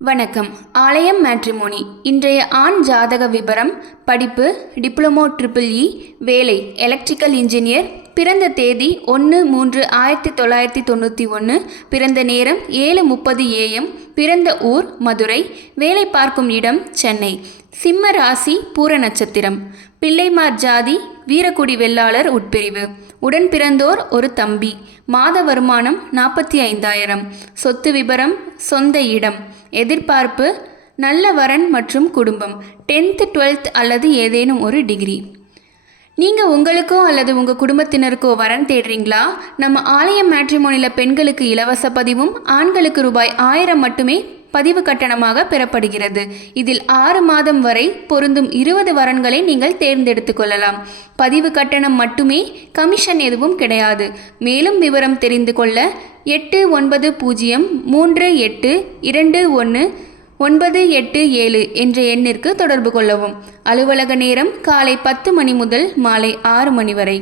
வணக்கம். ஆலயம் மேட்ரிமோனி. இன்றைய ஆண் ஜாதக விபரம்: படிப்பு டிப்ளமோ EEE, வேலை எலக்ட்ரிக்கல் இன்ஜினியர், பிறந்த தேதி 1/3/1991, பிறந்த நேரம் 7:30 AM, பிறந்த ஊர் மதுரை, வேலை பார்க்கும் இடம் சென்னை, சிம்ம ராசி, பூர நட்சத்திரம், பிள்ளைமார் ஜாதி, வீரக்குடி வெள்ளாளர் உட்பிரிவு, உடன் பிறந்தோர் ஒரு தம்பி, மாத வருமானம் 45,000, சொத்து விபரம் சொந்த இடம், எதிர்பார்ப்பு நல்ல வரன் மற்றும் குடும்பம், 10th 12th அல்லது ஏதேனும் ஒரு டிகிரி. நீங்கள் உங்களுக்கோ அல்லது உங்கள் குடும்பத்தினருக்கோ வரன் தேடுறீங்களா? நம்ம ஆலயம் மேட்ரிமோனியில் பெண்களுக்கு இலவச பதிவும் ஆண்களுக்கு ரூபாய் 1000 மட்டுமே பதிவு கட்டணமாக பெறப்படுகிறது. இதில் 6 மாதம் வரை பொருந்தும் 20 வரன்களை நீங்கள் தேர்ந்தெடுத்து கொள்ளலாம். பதிவு கட்டணம் மட்டுமே, கமிஷன் எதுவும் கிடையாது. மேலும் விவரம் தெரிந்து கொள்ள 8938219887 என்ற எண்ணிற்கு தொடர்பு கொள்ளவும். அலுவலக நேரம் காலை 10 மணி முதல் மாலை 6 மணி வரை.